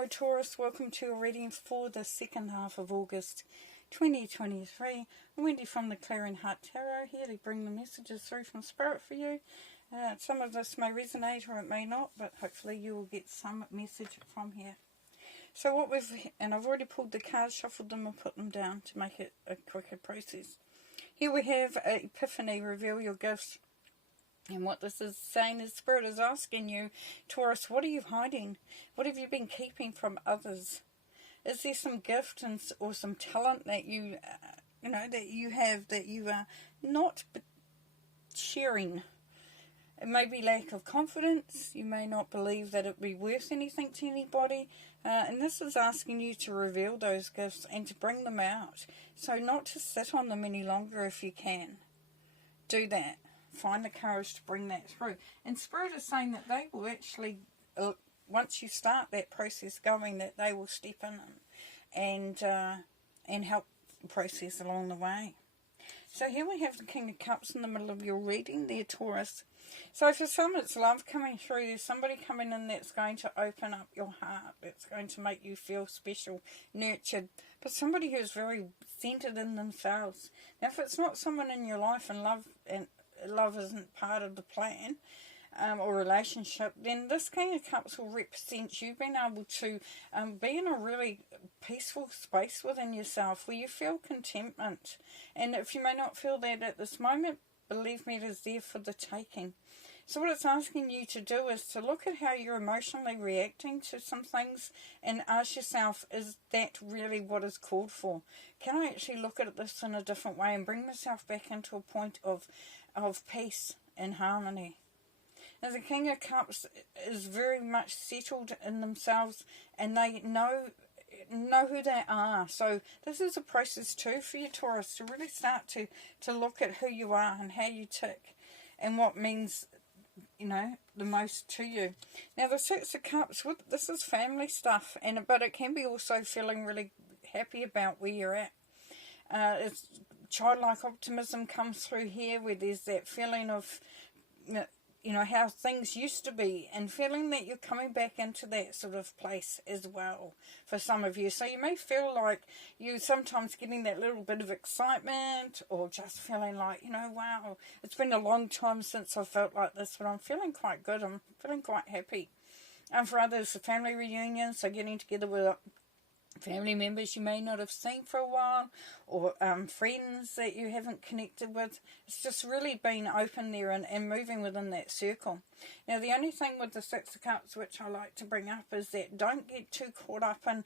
Hello Taurus, welcome to your reading for the second half of August 2023. I'm Wendy from the Clearing Heart Tarot, here to bring the messages through from Spirit for you. Some of this may resonate or it may not, but hopefully you will get some message from here. So I've already pulled the cards, shuffled them and put them down to make it a quicker process. Here we have Epiphany, reveal your gifts. And what this is saying is Spirit is asking you, Taurus, what are you hiding? What have you been keeping from others? Is there some gift or some talent that you have that you are not sharing? It may be lack of confidence. You may not believe that it be worth anything to anybody. And this is asking you to reveal those gifts and to bring them out. So not to sit on them any longer if you can. Do that. Find the courage to bring that through. And Spirit is saying that they will actually, once you start that process going, that they will step in and help the process along the way. So here we have the King of Cups in the middle of your reading there, Taurus. So for some it's love coming through. There's somebody coming in that's going to open up your heart. That's going to make you feel special, nurtured. But somebody who's very centered in themselves. Now if it's not someone in your life and love isn't part of the plan or relationship, then this King of Cups will represent you being able to be in a really peaceful space within yourself where you feel contentment. And if you may not feel that at this moment, believe me, it is there for the taking. So what it's asking you to do is to look at how you're emotionally reacting to some things and ask yourself, is that really what is called for? Can I actually look at this in a different way and bring myself back into a point of peace and harmony? Now the King of Cups is very much settled in themselves and they know who they are. So this is a process too for you, Taurus, to really start to look at who you are and how you tick and what means, the most to you. Now the Six of Cups, this is family stuff, but it can be also feeling really happy about where you're at. It's childlike optimism comes through here, where there's that feeling of how things used to be, and feeling that you're coming back into that sort of place as well for some of you. So you may feel like you're sometimes getting that little bit of excitement, or just feeling like, wow, it's been a long time since I felt like this, but I'm feeling quite good. I'm feeling quite happy. And for others, the family reunion, so getting together with family members you may not have seen for a while, or friends that you haven't connected with. It's just really being open there and moving within that circle. Now the only thing with the Six of Cups which I like to bring up is that don't get too caught up in,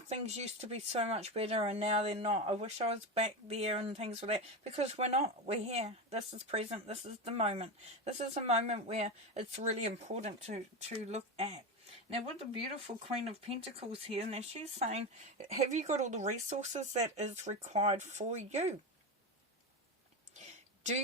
things used to be so much better and now they're not. I wish I was back there and things like that, because we're not. We're here. This is present. This is the moment. This is a moment where it's really important to look at. Now with the beautiful Queen of Pentacles here, now she's saying, have you got all the resources that is required for you? Do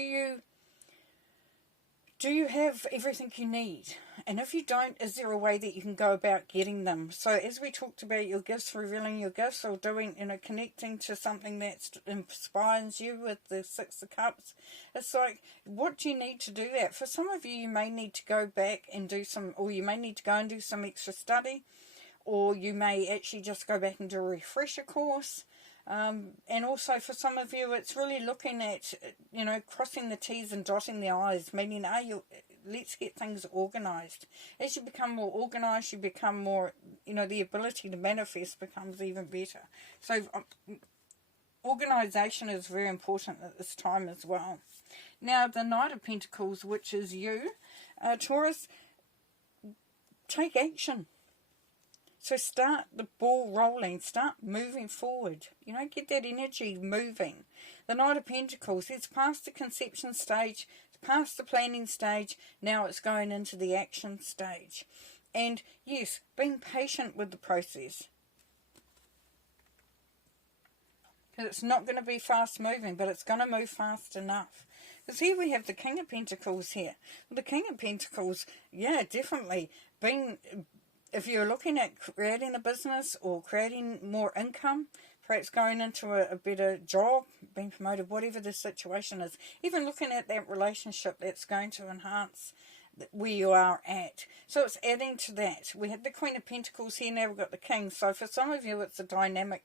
you have everything you need? And if you don't, is there a way that you can go about getting them? So as we talked about your gifts, revealing your gifts, or doing, connecting to something that inspires you with the Six of Cups, it's like, what do you need to do that? For some of you, you may need to go back and do some, or you may need to go and do some extra study, or you may actually just go back and do a refresher course. And also for some of you, it's really looking at, crossing the T's and dotting the I's, meaning, let's get things organised. As you become more organised, you become more, the ability to manifest becomes even better. So organisation is very important at this time as well. Now the Knight of Pentacles, which is you, Taurus, take action. So start the ball rolling, start moving forward, get that energy moving. The Knight of Pentacles, it's past the conception stage, it's past the planning stage, now it's going into the action stage. And yes, being patient with the process. Because it's not going to be fast moving, but it's going to move fast enough. Because here we have the King of Pentacles here. The King of Pentacles, yeah, definitely if you're looking at creating a business or creating more income, perhaps going into a better job, being promoted, whatever the situation is, even looking at that relationship that's going to enhance where you are at. So it's adding to that. We had the Queen of Pentacles here, now we've got the King. So for some of you, it's a dynamic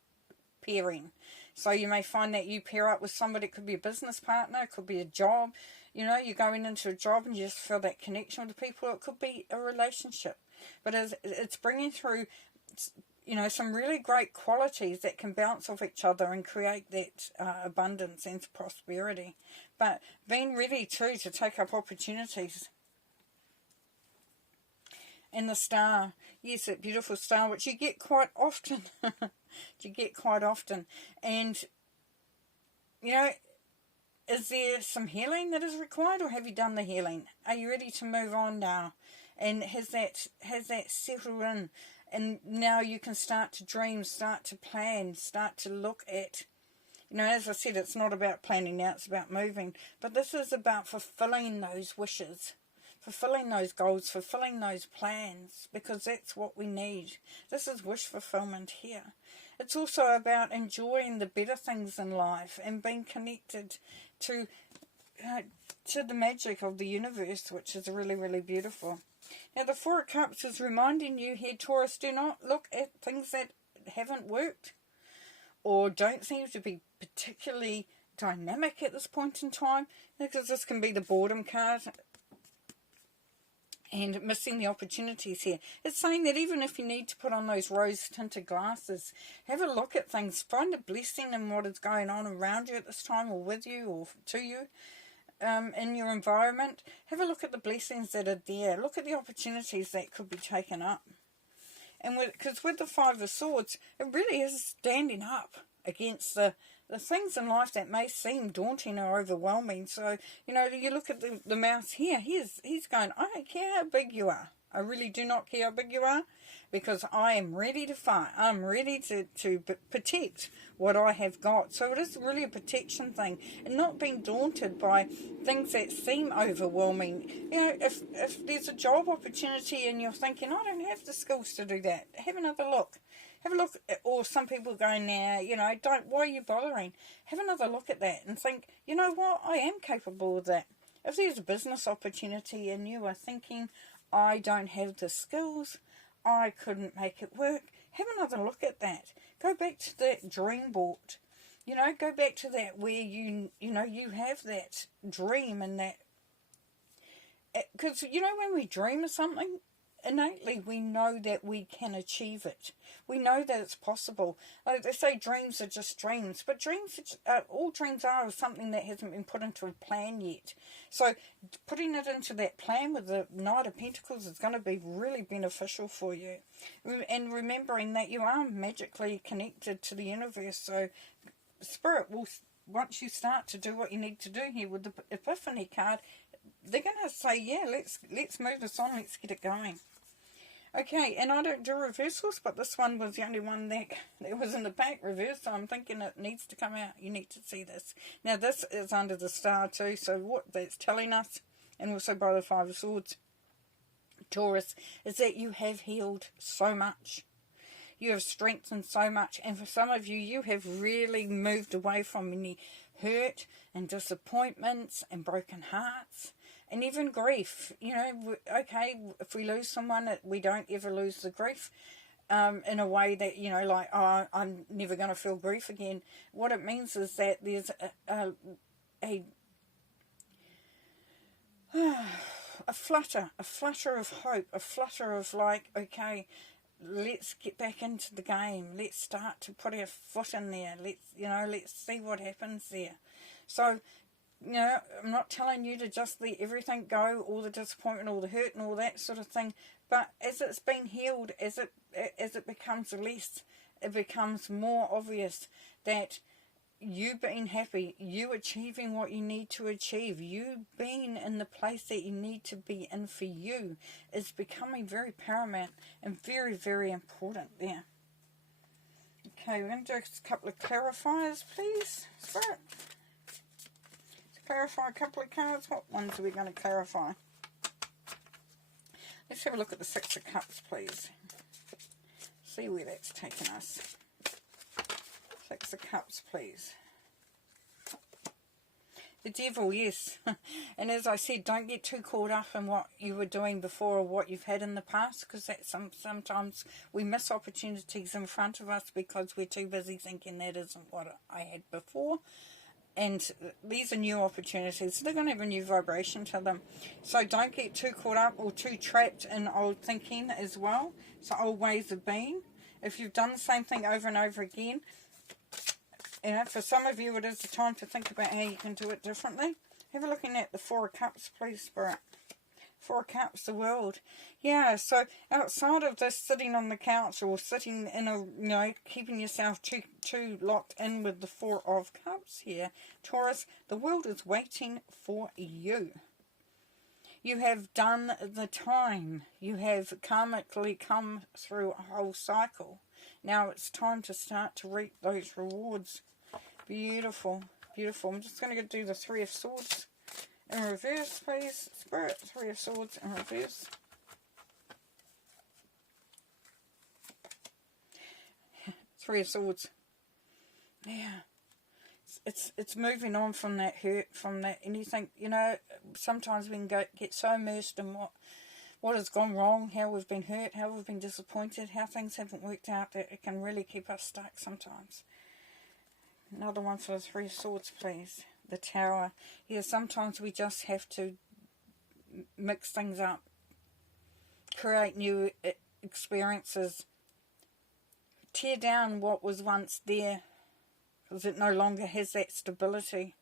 pairing. So you may find that you pair up with somebody. It could be a business partner, it could be a job. You know, you're going into a job and you just feel that connection with the people. It could be a relationship. But it's bringing through, you know, some really great qualities that can bounce off each other and create that abundance and prosperity. But being ready too to take up opportunities. And the star, yes, that beautiful star, which you get quite often. You get quite often. And, you know, is there some healing that is required, or have you done the healing? Are you ready to move on now? And has that settled in? And now you can start to dream, start to plan, start to look at, you know, as I said, it's not about planning now, it's about moving. But this is about fulfilling those wishes, fulfilling those goals, fulfilling those plans, because that's what we need. This is wish fulfillment here. It's also about enjoying the better things in life and being connected to the magic of the universe, which is really, really beautiful. Now, the Four of Cups is reminding you here, Taurus, do not look at things that haven't worked or don't seem to be particularly dynamic at this point in time, because this can be the boredom card and missing the opportunities here. It's saying that even if you need to put on those rose-tinted glasses, have a look at things, find a blessing in what is going on around you at this time, or with you, or to you. In your environment, have a look at the blessings that are there. Look at the opportunities that could be taken up. And because with the Five of Swords, it really is standing up against the things in life that may seem daunting or overwhelming. So, you know, you look at the mouse here, he's going, I don't care how big you are. I really do not care how big you are, because I am ready to fight. I'm ready to protect what I have got. So it is really a protection thing, and not being daunted by things that seem overwhelming. You know, if there's a job opportunity and you're thinking, I don't have the skills to do that, have another look. Have a look at, or some people go, now, you know, why are you bothering? Have another look at that and think, you know what, I am capable of that. If there's a business opportunity and you are thinking, I don't have the skills, I couldn't make it work, have another look at that. Go back to that dream board. You know, go back to that where you know, you have that dream, and that, because, you know, when we dream of something, innately we know that we can achieve it. We know that it's possible. Like they say, dreams are just dreams, but all dreams are something that hasn't been put into a plan yet. So putting it into that plan with the Knight of Pentacles is going to be really beneficial for you. And remembering that you are magically connected to the universe. So Spirit will, once you start to do what you need to do here with the Epiphany card, they're going to say, yeah, let's move this on, let's get it going. Okay, and I don't do reversals, but this one was the only one that was in the back reverse, so I'm thinking it needs to come out. You need to see this. Now, this is under the star too, so what that's telling us, and also by the Five of Swords, Taurus, is that you have healed so much. You have strengthened so much, and for some of you, you have really moved away from any hurt and disappointments and broken hearts. And even grief, you know, okay, if we lose someone, we don't ever lose the grief in a way that, you know, like, oh, I'm never going to feel grief again. What it means is that there's a flutter of hope, a flutter of like, okay, let's get back into the game. Let's start to put our foot in there. Let's see what happens there. So, you know, I'm not telling you to just let everything go, all the disappointment, all the hurt and all that sort of thing. But as it's been healed, as it becomes less, it becomes more obvious that you being happy, you achieving what you need to achieve, you being in the place that you need to be in for you is becoming very paramount and very, very important there. Okay, we're going to do a couple of clarifiers, please. Spirit. Clarify a couple of cards. What ones are we going to clarify? Let's have a look at the Six of Cups, please. See where that's taken us. Six of Cups, please. The devil, yes. And as I said, don't get too caught up in what you were doing before or what you've had in the past, because that sometimes we miss opportunities in front of us because we're too busy thinking that isn't what I had before. And these are new opportunities, so they're going to have a new vibration to them. So don't get too caught up or too trapped in old thinking as well. So old ways of being. If you've done the same thing over and over again, you know, for some of you it is the time to think about how you can do it differently. Have a look at the Four of Cups, please, Spirit. Four of Cups, the world. Yeah, so outside of this sitting on the couch or sitting in a, you know, keeping yourself too locked in with the Four of Cups here, Taurus, the world is waiting for you. You have done the time. You have karmically come through a whole cycle. Now it's time to start to reap those rewards. Beautiful, beautiful. I'm just going to do the Three of Swords in reverse, please. Spirit, Three of Swords in reverse. Three of Swords. Yeah. It's moving on from that hurt, from that anything. You know, sometimes we can get so immersed in what has gone wrong, how we've been hurt, how we've been disappointed, how things haven't worked out, that it can really keep us stuck sometimes. Another one for the Three of Swords, please. The Tower. Yeah, sometimes we just have to mix things up, create new experiences, tear down what was once there, because it no longer has that stability.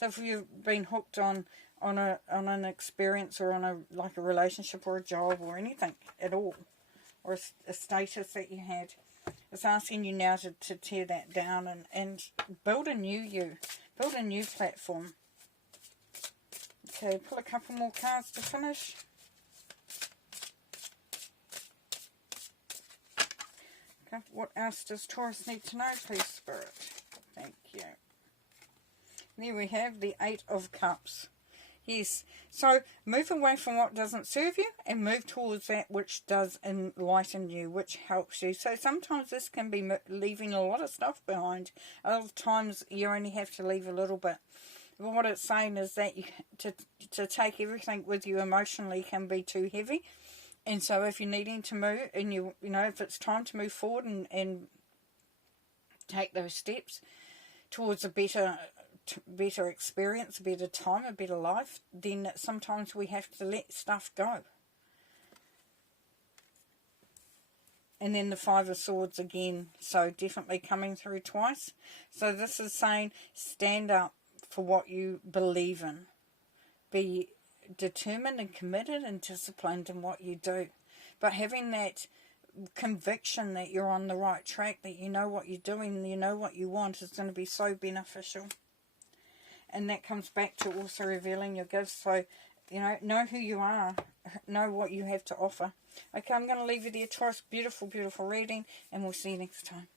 So if you've been hooked on an experience or on a relationship or a job or anything at all, or a status that you had, it's asking you now to tear that down and build a new you, build a new platform. Okay, pull a couple more cards to finish. Okay, what else does Taurus need to know, please, Spirit? Thank you. There we have the Eight of Cups. Yes, so move away from what doesn't serve you and move towards that which does enlighten you, which helps you. So sometimes this can be leaving a lot of stuff behind. Other times you only have to leave a little bit. But what it's saying is that to take everything with you emotionally can be too heavy. And so if you're needing to move, and you know, if it's time to move forward and take those steps towards a better experience, a better time, a better life, then sometimes we have to let stuff go. And then the Five of Swords again, so definitely coming through twice. So this is saying stand up for what you believe in. Be determined and committed and disciplined in what you do. But having that conviction that you're on the right track, that you know what you're doing, you know what you want, is going to be so beneficial. And that comes back to also revealing your gifts. So, you know who you are. Know what you have to offer. Okay, I'm going to leave you there, Taurus. Beautiful, beautiful reading. And we'll see you next time.